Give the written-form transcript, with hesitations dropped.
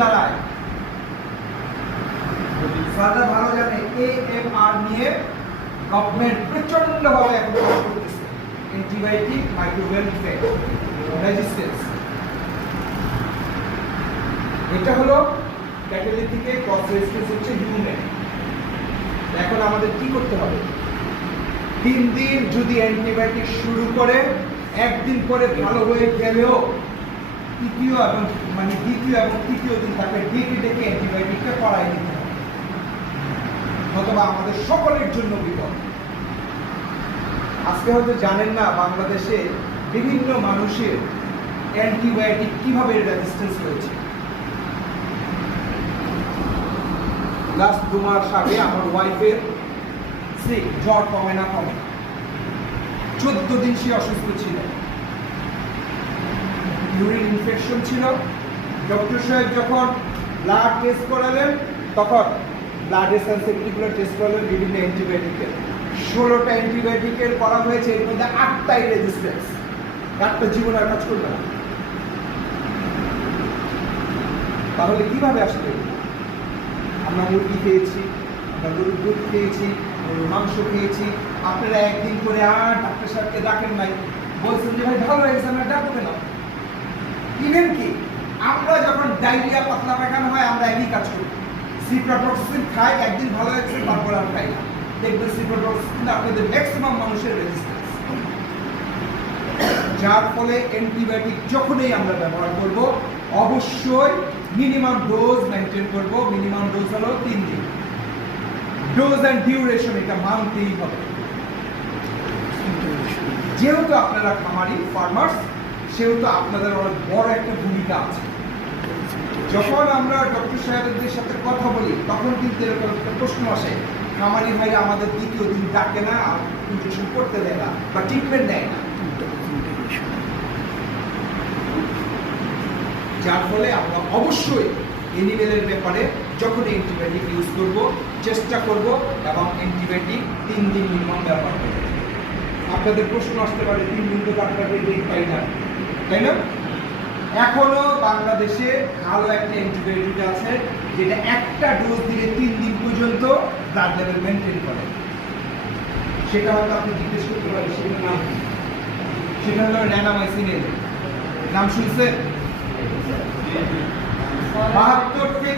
দাঁড়ায়? স্যাররা ভালো জানে AMR নিয়ে গভর্নমেন্ট প্রচন্ডভাবে এখন কাজ করতেছে। অ্যান্টিবায়োটিক মাইক্রোবিয়াল ইফেক্ট রেজিস্ট্যান্স, এটা হলো ক্যাটালিটিক থেকে ক্রস রেজিস্ট্যান্স হচ্ছে হিউম্যান। এখন আমাদের কি করতে হবে? 3 দিন যদি অ্যান্টিবায়োটিক শুরু করে, একদিন পরে ভালো হয়ে গেলেও দ্বিতীয় এবং তৃতীয় দিন তাকে ডেকে ডেকে অ্যান্টিবায়োটিকটা করাই নিতে হবে, অথবা আমাদের সকলের জন্য বিপদ। আজকে হয়তো জানেন না বাংলাদেশে বিভিন্ন মানুষের অ্যান্টিবায়োটিক কিভাবে রেজিস্ট্যান্স হয়েছে। লাস্ট 2 মাস আগে আমার ওয়াইফের জ্বর কমে 14 দিন সে অসুস্থ ছিল, ইউরিন ইনফেকশন ছিল। ডক্টর সাহেব যখন ব্লাড টেস্ট করালেন, তখন ব্লাডের সেন্সিটিভিটি টেস্ট করলেন বিভিন্ন অ্যান্টিবায়োটিকের। 16টা অ্যান্টিবায়োটিকের করা হয়েছে, এর মধ্যে 8টাই রেজিস্ট্যান্স। একটা জীবন আর কাজ করবে না। তাহলে কিভাবে আসলে? আমরা মুরগি খেয়েছি, আমরা গরুর দুধ খেয়েছি, গরুর মাংস খেয়েছি। আপনারা একদিন করে আর ডাক্তার সাহেবকে ডাকেন নাই, বলছেন যে ভাই ভালো হয়েছে, আমরা ডাকবে না। ইভেন কি আমরা যখন ডায়রিয়া পাতলা পায়খানা হয়, আমরা একই কাজ করি, সিপ্রাফ্লক্সিন খাই, একদিন ভালো হয়েছে, তারপর আর খাই না। দেখবেন সিপ্রাফ্লক্সিন আপনাদের ম্যাক্সিমাম মানুষের রেজিস্ট্যান্স। যার ফলে অ্যান্টিবায়োটিক যখনই আমরা ব্যবহার করব, অবশ্যই মিনিমাম ডোজ মেনটেন করব। মিনিমাম ডোজ হলো 3 দিন। ডোজ অ্যান্ড ডিউরেশন এটা মানতেই হবে। যেহেতু আপনারা খামারি ফার্মার্স, সেহেতু আপনাদের অনেক বড় একটা ভূমিকা আছে। যখন আমরা ডক্টর সাহেবদের সাথে কথা বলি, তখন কিন্তু এরকম একটা প্রশ্ন আসে, খামারি ভাইরা আমাদের দ্বিতীয় দিন ডাকে না, ইনজেকশন করতে দেয় না বা ট্রিটমেন্ট দেয় না। যার ফলে আমরা অবশ্যই এনিমেলের ব্যাপারে যখন অ্যান্টিবায়োটিক ইউজ করব, চেষ্টা করব এবং অ্যান্টিবায়োটিক 3 দিন মিনিমাম ব্যবহার করব। আপনাদের প্রশ্ন আসতে পারে, 3 দিন তো ডাক্তারকে পাই না, তাই না? এখনো বাংলাদেশে ভালো একটা অ্যান্টিবায়োটিক আছে, যেটা একটা ডোজ দিলে 3 দিন পর্যন্ত ব্লাড লেভেল মেনটেন করে। সেটা হয়তো আপনি জিজ্ঞেস করতে পারেন সেটার নাম কি? সেটা হলো র্যানামাইসিনের। নাম শুনছেন? 72